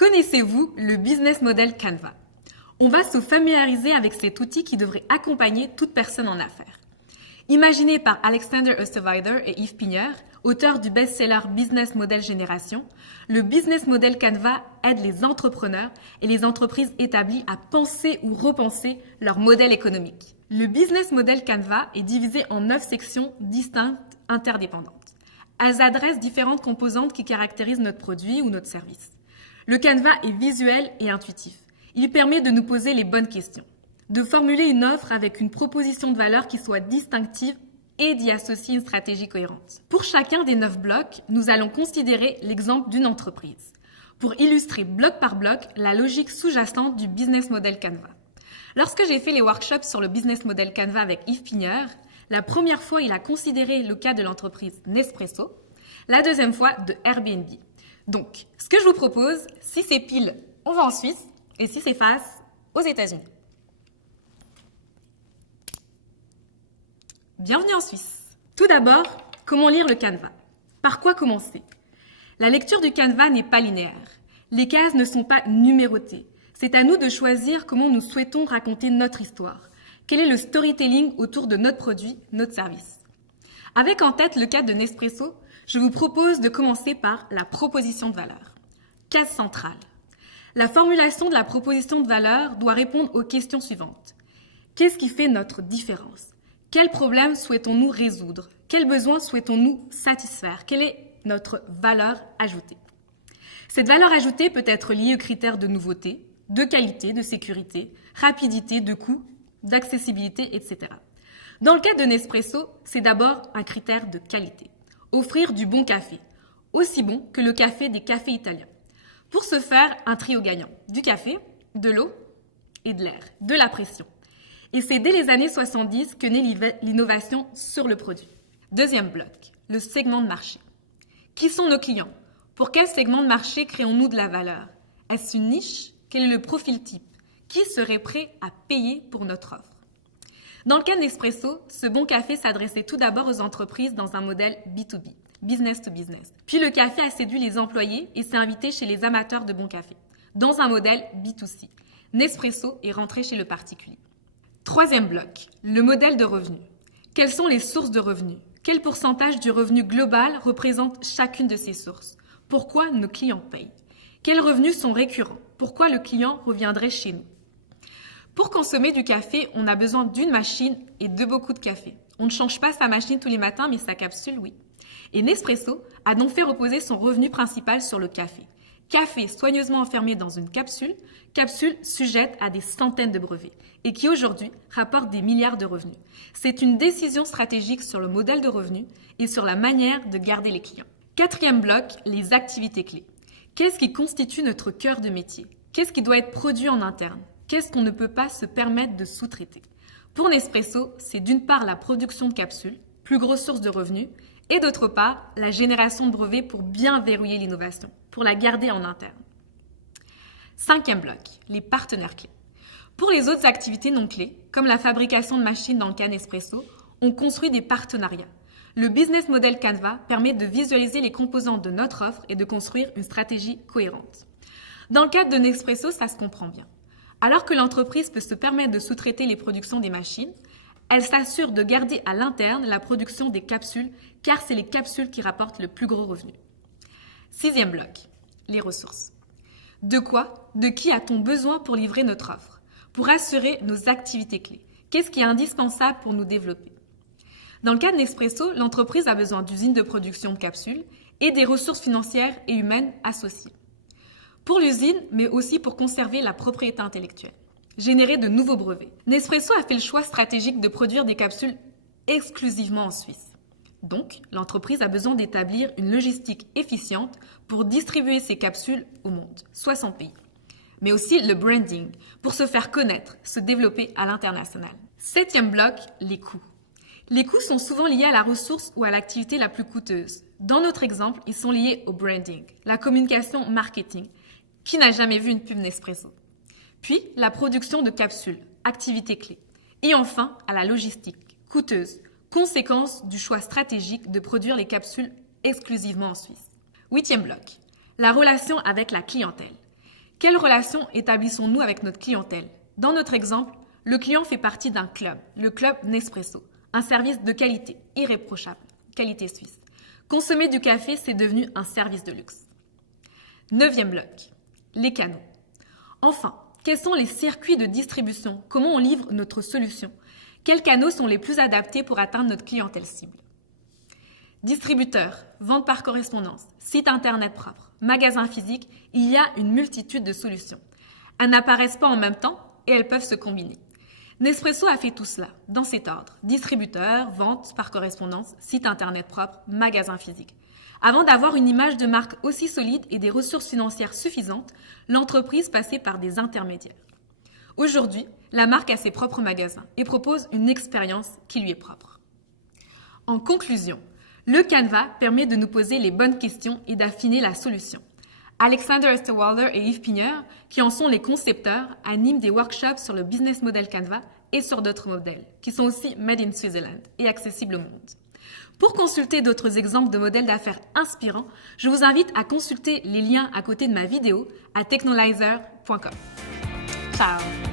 Connaissez-vous le business model Canva? On va se familiariser avec cet outil qui devrait accompagner toute personne en affaires. Imaginé par Alexander Osterweider et Yves Pigneur, auteurs du best-seller Business Model Génération, le business model Canva aide les entrepreneurs et les entreprises établies à penser ou repenser leur modèle économique. Le business model Canva est divisé en 9 sections distinctes interdépendantes. Elles adressent différentes composantes qui caractérisent notre produit ou notre service. Le Canva est visuel et intuitif. Il permet de nous poser les bonnes questions, de formuler une offre avec une proposition de valeur qui soit distinctive et d'y associer une stratégie cohérente. Pour chacun des 9 blocs, nous allons considérer l'exemple d'une entreprise pour illustrer bloc par bloc la logique sous-jacente du business model Canva. Lorsque j'ai fait les workshops sur le business model Canva avec Yves Pigneur, la première fois, il a considéré le cas de l'entreprise Nespresso, la deuxième fois de Airbnb. Donc, ce que je vous propose, si c'est pile, on va en Suisse, et si c'est face, aux États-Unis. Bienvenue en Suisse. Tout d'abord, comment lire le Canva? Par quoi commencer? La lecture du Canva n'est pas linéaire. Les cases ne sont pas numérotées. C'est à nous de choisir comment nous souhaitons raconter notre histoire. Quel est le storytelling autour de notre produit, notre service? Avec en tête le cas de Nespresso, je vous propose de commencer par la proposition de valeur. Case centrale. La formulation de la proposition de valeur doit répondre aux questions suivantes. Qu'est-ce qui fait notre différence? Quels problèmes souhaitons-nous résoudre? Quels besoins souhaitons-nous satisfaire? Quelle est notre valeur ajoutée? Cette valeur ajoutée peut être liée aux critères de nouveauté, de qualité, de sécurité, rapidité, de coût, d'accessibilité, etc. Dans le cas de Nespresso, c'est d'abord un critère de qualité. Offrir du bon café, aussi bon que le café des cafés italiens. Pour ce faire, un trio gagnant, du café, de l'eau et de l'air, de la pression. Et c'est dès les années 70 que naît l'innovation sur le produit. Deuxième bloc, le segment de marché. Qui sont nos clients? Pour quel segment de marché créons-nous de la valeur? Est-ce une niche? Quel est le profil type? Qui serait prêt à payer pour notre offre? Dans le cas de Nespresso, ce bon café s'adressait tout d'abord aux entreprises dans un modèle B2B, business to business. Puis le café a séduit les employés et s'est invité chez les amateurs de bon café, dans un modèle B2C. Nespresso est rentré chez le particulier. Troisième bloc, le modèle de revenu. Quelles sont les sources de revenus? Quel pourcentage du revenu global représente chacune de ces sources? Pourquoi nos clients payent? Quels revenus sont récurrents? Pourquoi le client reviendrait chez nous? Pour consommer du café, on a besoin d'une machine et de beaucoup de café. On ne change pas sa machine tous les matins, mais sa capsule, oui. Et Nespresso a donc fait reposer son revenu principal sur le café. Café soigneusement enfermé dans une capsule, capsule sujette à des centaines de brevets et qui aujourd'hui rapporte des milliards de revenus. C'est une décision stratégique sur le modèle de revenus et sur la manière de garder les clients. Quatrième bloc, les activités clés. Qu'est-ce qui constitue notre cœur de métier? Qu'est-ce qui doit être produit en interne? Qu'est-ce qu'on ne peut pas se permettre de sous-traiter? Pour Nespresso, c'est d'une part la production de capsules, plus grosse source de revenus, et d'autre part, la génération de brevets pour bien verrouiller l'innovation, pour la garder en interne. Cinquième bloc, les partenaires clés. Pour les autres activités non clés, comme la fabrication de machines dans le cas Nespresso, on construit des partenariats. Le business model Canva permet de visualiser les composantes de notre offre et de construire une stratégie cohérente. Dans le cadre de Nespresso, ça se comprend bien. Alors que l'entreprise peut se permettre de sous-traiter les productions des machines, elle s'assure de garder à l'interne la production des capsules, car c'est les capsules qui rapportent le plus gros revenu. Sixième bloc, les ressources. De quoi, de qui a-t-on besoin pour livrer notre offre, pour assurer nos activités clés? Qu'est-ce qui est indispensable pour nous développer? Dans le cas de Nespresso, l'entreprise a besoin d'usines de production de capsules et des ressources financières et humaines associées. Pour l'usine, mais aussi pour conserver la propriété intellectuelle, générer de nouveaux brevets. Nespresso a fait le choix stratégique de produire des capsules exclusivement en Suisse. Donc, l'entreprise a besoin d'établir une logistique efficiente pour distribuer ces capsules au monde, 60 pays. Mais aussi le branding, pour se faire connaître, se développer à l'international. Septième bloc, les coûts. Les coûts sont souvent liés à la ressource ou à l'activité la plus coûteuse. Dans notre exemple, ils sont liés au branding, la communication marketing. Qui n'a jamais vu une pub Nespresso? Puis, la production de capsules, activité clé. Et enfin, à la logistique, coûteuse, conséquence du choix stratégique de produire les capsules exclusivement en Suisse. Huitième bloc, la relation avec la clientèle. Quelles relations établissons-nous avec notre clientèle? Dans notre exemple, le client fait partie d'un club, le club Nespresso, un service de qualité irréprochable, qualité suisse. Consommer du café, c'est devenu un service de luxe. 9e bloc, les canaux. Enfin, quels sont les circuits de distribution? Comment on livre notre solution? Quels canaux sont les plus adaptés pour atteindre notre clientèle cible? Distributeurs, vente par correspondance, site internet propre, magasin physique, il y a une multitude de solutions. Elles n'apparaissent pas en même temps et elles peuvent se combiner. Nespresso a fait tout cela, dans cet ordre. Distributeur, vente par correspondance, site internet propre, magasin physique. Avant d'avoir une image de marque aussi solide et des ressources financières suffisantes, l'entreprise passait par des intermédiaires. Aujourd'hui, la marque a ses propres magasins et propose une expérience qui lui est propre. En conclusion, le Canva permet de nous poser les bonnes questions et d'affiner la solution. Alexander Osterwalder et Yves Pigneur, qui en sont les concepteurs, animent des workshops sur le business model Canva et sur d'autres modèles, qui sont aussi made in Switzerland et accessibles au monde. Pour consulter d'autres exemples de modèles d'affaires inspirants, je vous invite à consulter les liens à côté de ma vidéo à technolizer.com. Ciao!